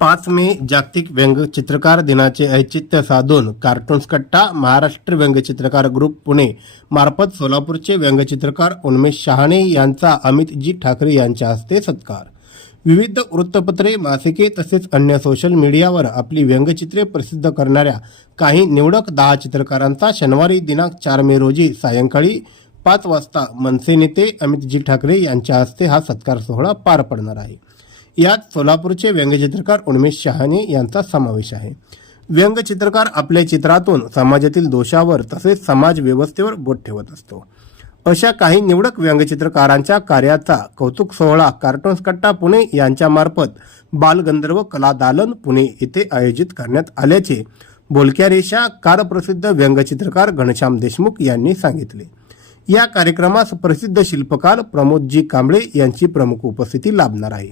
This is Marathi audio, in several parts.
पाच मे जागतिक व्यंगचित्रकार दिनाचे औचित्य साधून कार्टून्स कट्टा महाराष्ट्र व्यंगचित्रकार ग्रुप पुणे मार्फत सोलापूरचे व्यंगचित्रकार उन्मेष शहाणे यांचा अमितजी ठाकरे यांच्या हस्ते सत्कार. विविध वृत्तपत्रे मासिके तसेच अन्य सोशल मीडियावर आपली व्यंगचित्रे प्रसिद्ध करणाऱ्या काही निवडक दहा चित्रकारांचा शनिवारी दिनांक चार मे रोजी सायंकाळी पाच वाजता मनसे नेते अमितजी ठाकरे यांच्या हस्ते हा सत्कार सोहळा पार पडणार आहे. यात सोलापूरचे व्यंगचित्रकार उन्मेष शहाणे यांचा समावेश आहे. व्यंगचित्रकार आपल्या चित्रातून समाजातील दोषावर तसेच समाज व्यवस्थेवर बोट ठेवत असतो. अशा काही निवडक व्यंगचित्रकारांच्या कार्याचा कौतुक सोहळा कार्टून्स कट्टा पुणे यांच्यामार्फत बालगंधर्व कला दालन पुणे येथे आयोजित करण्यात आल्याचे बोलक्या रेषा कारप्रसिद्ध व्यंगचित्रकार घनश्याम देशमुख यांनी सांगितले. या कार्यक्रमास प्रसिद्ध शिल्पकार प्रमोदजी कांबळे यांची प्रमुख उपस्थिती लाभणार आहे.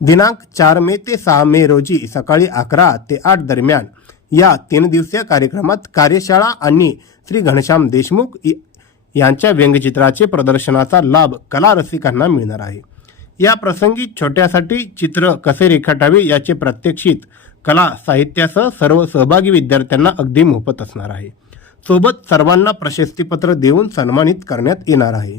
दिनांक चार मे ते सहा मे रोजी सकाळी अकरा ते आठ दरम्यान या तीन दिवसीय कार्यक्रमात कार्यशाळा आणि श्री घनश्याम देशमुख यांच्या व्यंगचित्राचे प्रदर्शनाचा लाभ कला रसिकांना मिळणार आहे. या प्रसंगी छोट्यासाठी चित्र कसे रेखाटावे याचे प्रत्यक्षित कला साहित्यासह सर्व सहभागी विद्यार्थ्यांना अगदी मोफत असणार आहे. सोबत सर्वांना प्रशस्तीपत्र देऊन सन्मानित करण्यात येणार आहे.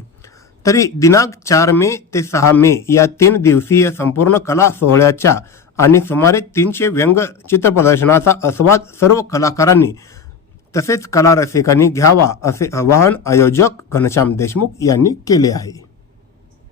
तरी दिनांक चार मे ते सहा मे या तीन दिवसीय संपूर्ण कला सोहळ्याच्या आणि सुमारे तीनशे व्यंग चित्र प्रदर्शनाचा आस्वाद सर्व कलाकारांनी तसेच कला रसिकांनी घ्यावा असे आवाहन आयोजक घनश्याम देशमुख यांनी केले आहे.